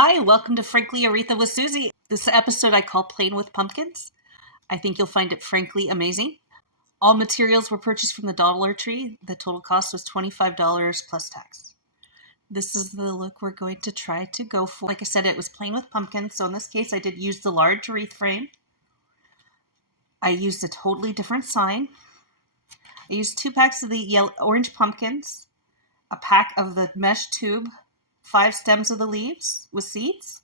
Hi, welcome to Frankly Aretha with Susie. This episode I call Playing with Pumpkins. I think you'll find it frankly amazing. All materials were purchased from the Dollar Tree. The total cost was $25 plus tax. This is the look we're going to try to go for. Like I said, it was Playing with Pumpkins, so in this case I did use the large wreath frame. I used a totally different sign. I used 2 packs of the orange pumpkins, a pack of the mesh tube, 5 stems of the leaves with seeds,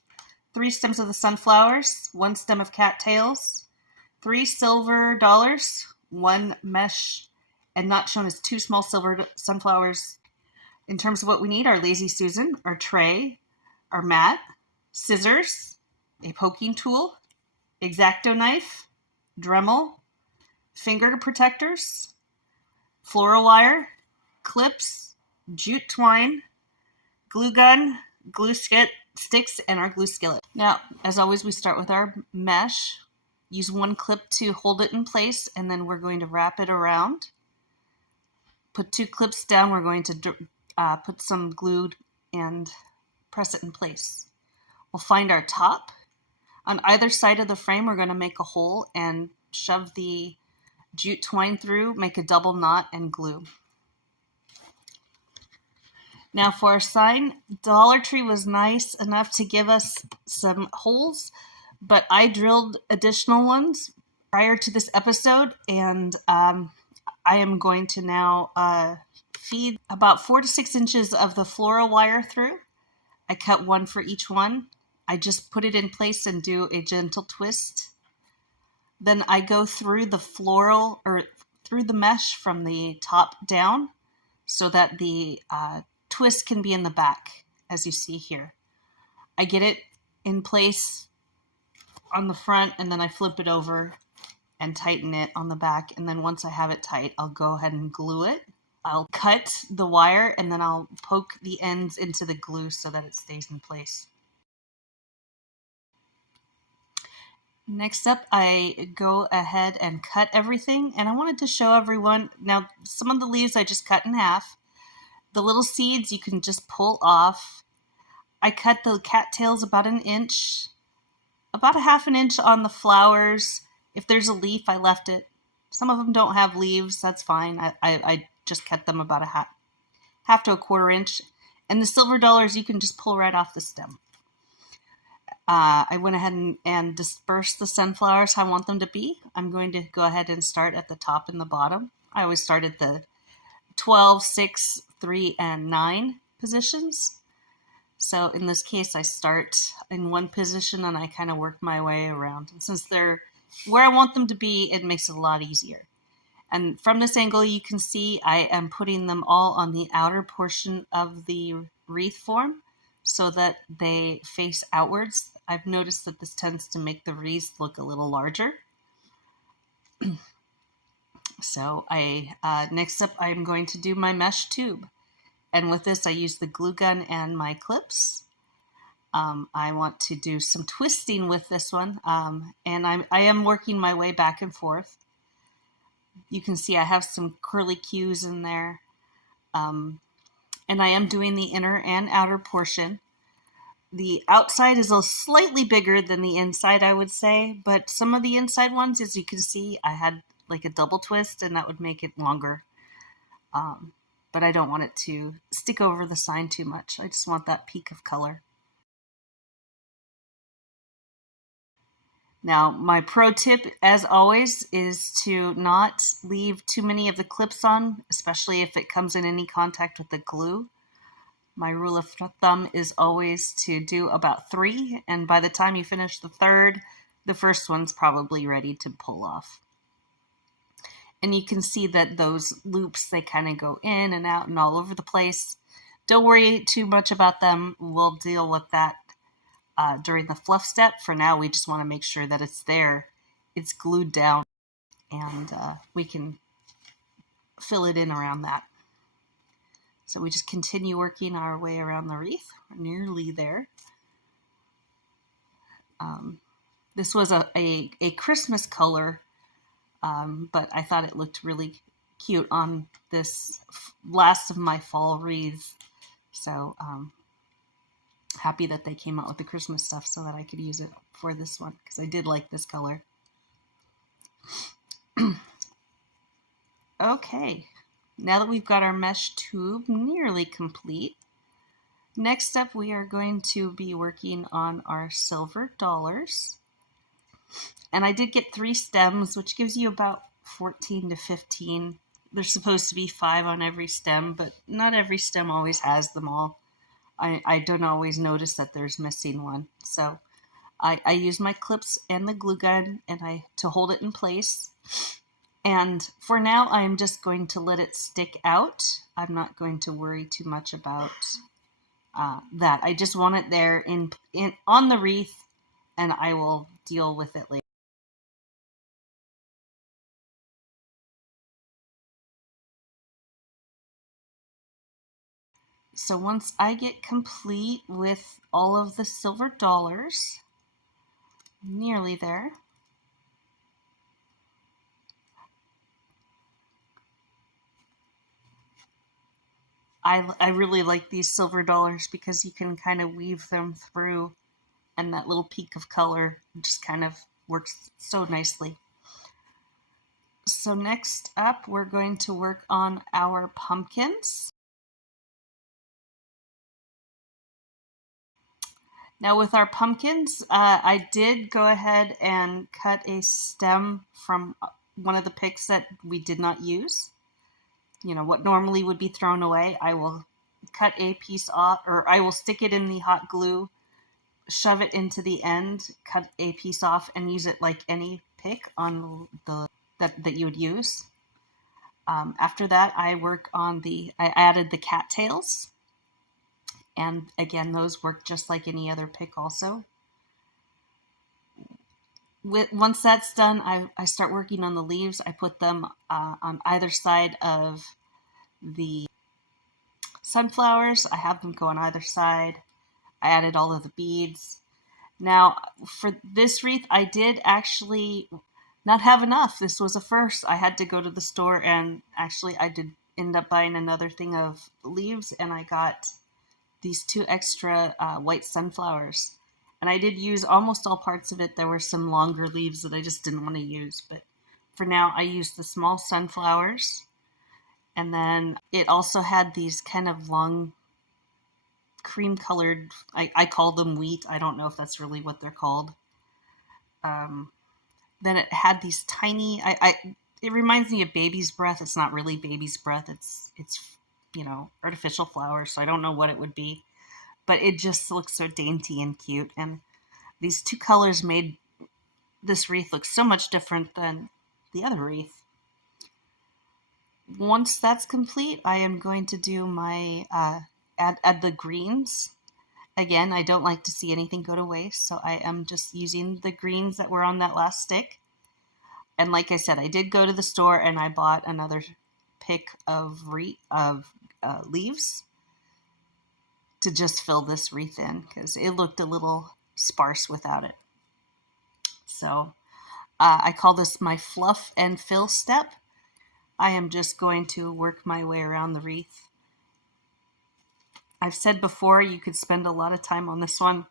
3 stems of the sunflowers, 1 stem of cattails, 3 silver dollars, 1 mesh, and not shown as 2 small silver sunflowers. In terms of what we need, our Lazy Susan, our tray, our mat, scissors, a poking tool, X-Acto knife, Dremel, finger protectors, floral wire, clips, jute twine, glue gun, glue sticks, and our glue skillet. Now, as always, we start with our mesh. Use 1 clip to hold it in place, and then we're going to wrap it around. Put 2 clips down. We're going to put some glue and press it in place. We'll find our top. On either side of the frame, we're going to make a hole and shove the jute twine through, make a double knot, and glue. Now for our sign, Dollar Tree was nice enough to give us some holes, but I drilled additional ones prior to this episode, and I am going to now feed about 4 to 6 inches of the floral wire through. I cut 1 for each one. I just put it in place and do a gentle twist. Then I go through the floral or through the mesh from the top down so that the twist can be in the back, as you see here. I get it in place on the front, and then I flip it over and tighten it on the back. And then once I have it tight, I'll go ahead and glue it. I'll cut the wire, and then I'll poke the ends into the glue so that it stays in place. Next up, I go ahead and cut everything, and I wanted to show everyone. Now, some of the leaves I just cut in half. The little seeds you can just pull off. I cut the cattails about 1 inch, about a half an inch on the flowers. If there's a leaf, I left it. Some of them don't have leaves, that's fine. I just cut them about a half to a 1/4 inch. And the silver dollars you can just pull right off the stem. I went ahead and dispersed the sunflowers how I want them to be. I'm going to go ahead and start at the top and the bottom. I always start at the 12, 6, 3, and 9 positions. So in this case, I start in one position and I kind of work my way around. And since they're where I want them to be, it makes it a lot easier. And from this angle, you can see I am putting them all on the outer portion of the wreath form so that they face outwards. I've noticed that this tends to make the wreaths look a little larger. So next up, I'm going to do my mesh tube. And with this, I use the glue gun and my clips. I want to do some twisting with this one. And I am working my way back and forth. You can see I have some curly cues in there. And I am doing the inner and outer portion. The outside is a slightly bigger than the inside, I would say, but some of the inside ones, as you can see, I had like a double twist, and that would make it longer. But I don't want it to stick over the sign too much. I just want that peak of color. Now, my pro tip, as always, is to not leave too many of the clips on, especially if it comes in any contact with the glue. My rule of thumb is always to do about 3, and by the time you finish the 3rd, the first one's probably ready to pull off. And you can see that those loops, they kind of go in and out and all over the place. Don't worry too much about them. We'll deal with that during the fluff step. For now, we just want to make sure that it's there, it's glued down, and we can fill it in around that. So we just continue working our way around the wreath. We're nearly there. This was a Christmas color, but I thought it looked really cute on this last of my fall wreaths. So happy that they came out with the Christmas stuff so that I could use it for this one, because I did like this color. Okay, now that we've got our mesh tube nearly complete, next up we are going to be working on our silver dollars. And I did get 3 stems, which gives you about 14 to 15. There's supposed to be 5 on every stem, but not every stem always has them all. I don't always notice that there's missing one. So I use my clips and the glue gun to hold it in place. And for now, I'm just going to let it stick out. I'm not going to worry too much about that. I just want it there on the wreath, and I will deal with it later. So once I get complete with all of the silver dollars, nearly there, I really like these silver dollars because you can kind of weave them through, and that little peak of color just kind of works so nicely. So next up, we're going to work on our pumpkins. Now with our pumpkins, I did go ahead and cut a stem from one of the picks that we did not use. You know, what normally would be thrown away, I will cut a piece off, or I will stick it in the hot glue, shove it into the end, cut a piece off, and use it like any pick on that you would use. After that, I added the cattails. And again, those work just like any other pick also. Once that's done, I start working on the leaves. I put them on either side of the sunflowers. I have them go on either side. I added all of the beads. Now, for this wreath, I did actually not have enough. This was a first. I had to go to the store, and actually I did end up buying another thing of leaves, and I got these 2 extra white sunflowers. And I did use almost all parts of it. There were some longer leaves that I just didn't want to use, but for now I used the small sunflowers. And then it also had these kind of long cream colored, I call them wheat. I don't know if that's really what they're called. Then it had these tiny, it reminds me of baby's breath. It's not really baby's breath. It's artificial flowers. So I don't know what it would be, but it just looks so dainty and cute. And these 2 colors made this wreath look so much different than the other wreath. Once that's complete, I am going to do my add the greens. Again, I don't like to see anything go to waste, so I am just using the greens that were on that last stick. And like I said, I did go to the store and I bought another pick of leaves to just fill this wreath in, because it looked a little sparse without it. So I call this my fluff and fill step. I am just going to work my way around the wreath. I've said before you could spend a lot of time on this one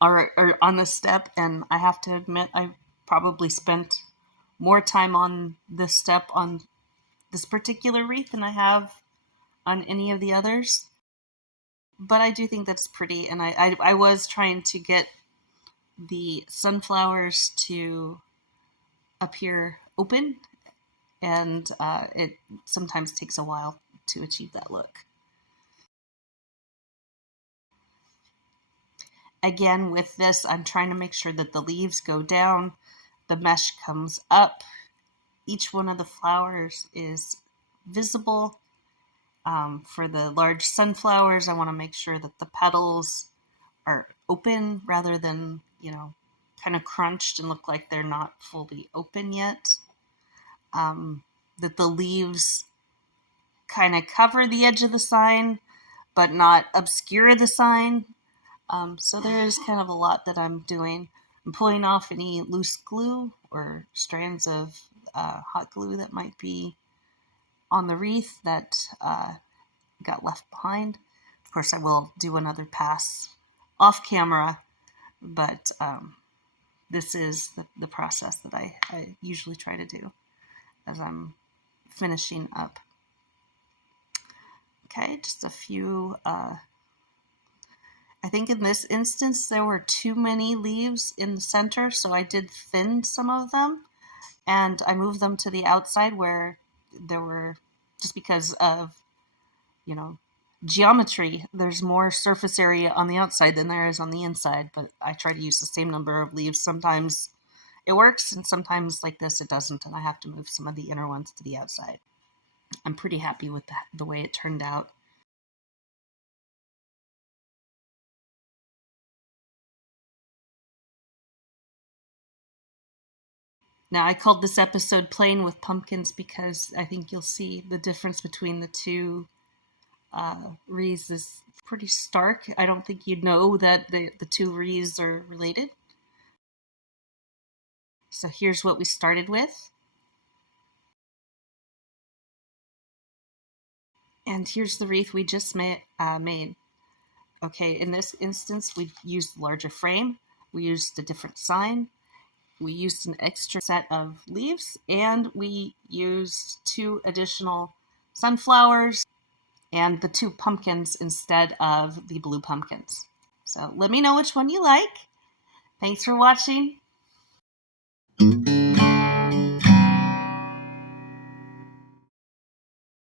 or on this step, and I have to admit I probably spent more time on this step on this particular wreath than I have on any of the others. But I do think that's pretty, and I was trying to get the sunflowers to appear open, and it sometimes takes a while to achieve that look. Again, with this, I'm trying to make sure that the leaves go down, the mesh comes up, each one of the flowers is visible. For the large sunflowers, I want to make sure that the petals are open rather than, kind of crunched and look like they're not fully open yet. That the leaves kind of cover the edge of the sign, but not obscure the sign. So there is kind of a lot that I'm doing. I'm pulling off any loose glue or strands of hot glue that might be on the wreath that got left behind. Of course, I will do another pass off camera, but this is the process that I usually try to do as I'm finishing up. Okay, just a few. I think in this instance there were too many leaves in the center, so I did thin some of them, and I moved them to the outside where there were, just because of, you know, geometry, there's more surface area on the outside than there is on the inside, but I try to use the same number of leaves. Sometimes it works, and sometimes like this it doesn't, and I have to move some of the inner ones to the outside. I'm pretty happy with the way it turned out. Now, I called this episode Playing with Pumpkins because I think you'll see the difference between the two wreaths is pretty stark. I don't think you'd know that the two wreaths are related. So here's what we started with. And here's the wreath we just made. Okay, in this instance, we used the larger frame. We used a different sign. We used an extra set of leaves, and we used 2 additional sunflowers and the 2 pumpkins instead of the blue pumpkins. So let me know which one you like. Thanks for watching.